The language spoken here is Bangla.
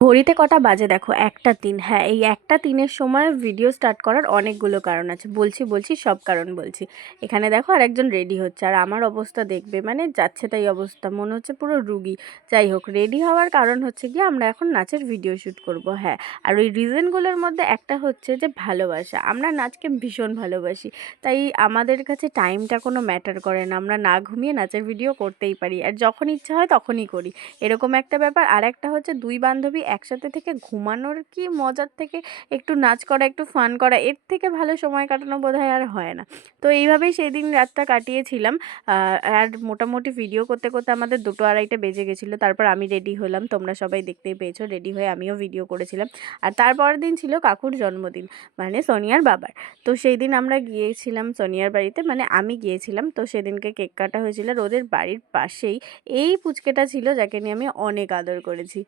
ঘড়িতে কটা বাজে দেখো, 1টা 3। হ্যাঁ, এই 1টা 3-এর সময় ভিডিও স্টার্ট করার অনেকগুলো কারণ আছে। বলছি সব কারণ বলছি। এখানে দেখো আর একজন রেডি হচ্ছে, আর আমার অবস্থা দেখবে মানে যাচ্ছে তাই অবস্থা, মনে হচ্ছে পুরো রুগী। যাই হোক, রেডি হওয়ার কারণ হচ্ছে গিয়ে আমরা এখন নাচের ভিডিও শ্যুট করব। হ্যাঁ, আর ওই রিজনগুলোর মধ্যে একটা হচ্ছে যে ভালোবাসা। আমরা নাচকে ভীষণ ভালোবাসি, তাই আমাদের কাছে টাইমটা কোনো ম্যাটার করে না। আমরা না ঘুমিয়ে নাচের ভিডিও করতেই পারি, আর যখন ইচ্ছা হয় তখনই করি, এরকম একটা ব্যাপার। আর একটা হচ্ছে দুই বান্ধবী একসাথে থেকে ঘুমানোর কি মজার থেকে একটু নাচ করা, একটু ফান করা, এর থেকে ভালো সময় কাটানো বোধহয় আর হয় না। তো এইভাবেই সেই দিন রাতটা কাটিয়েছিলাম। আর মোটামুটি ভিডিও করতে করতে আমাদের 2টো 2:30 বেজে গেছিলো। তারপর আমি রেডি হলাম, তোমরা সবাই দেখতেই পেয়েছো। রেডি হয়ে আমিও ভিডিও করেছিলাম। আর তারপরের দিন ছিল কাকুর জন্মদিন, মানে সোনিয়ার বাবার। তো সেই দিন আমরা গিয়েছিলাম সোনিয়ার বাড়িতে, মানে আমি গিয়েছিলাম। তো সেদিনকে কেক কাটা হয়েছিল, আর ওদের বাড়ির পাশেই এই পুচকেটা ছিল যাকে নিয়ে আমি অনেক আদর করেছি।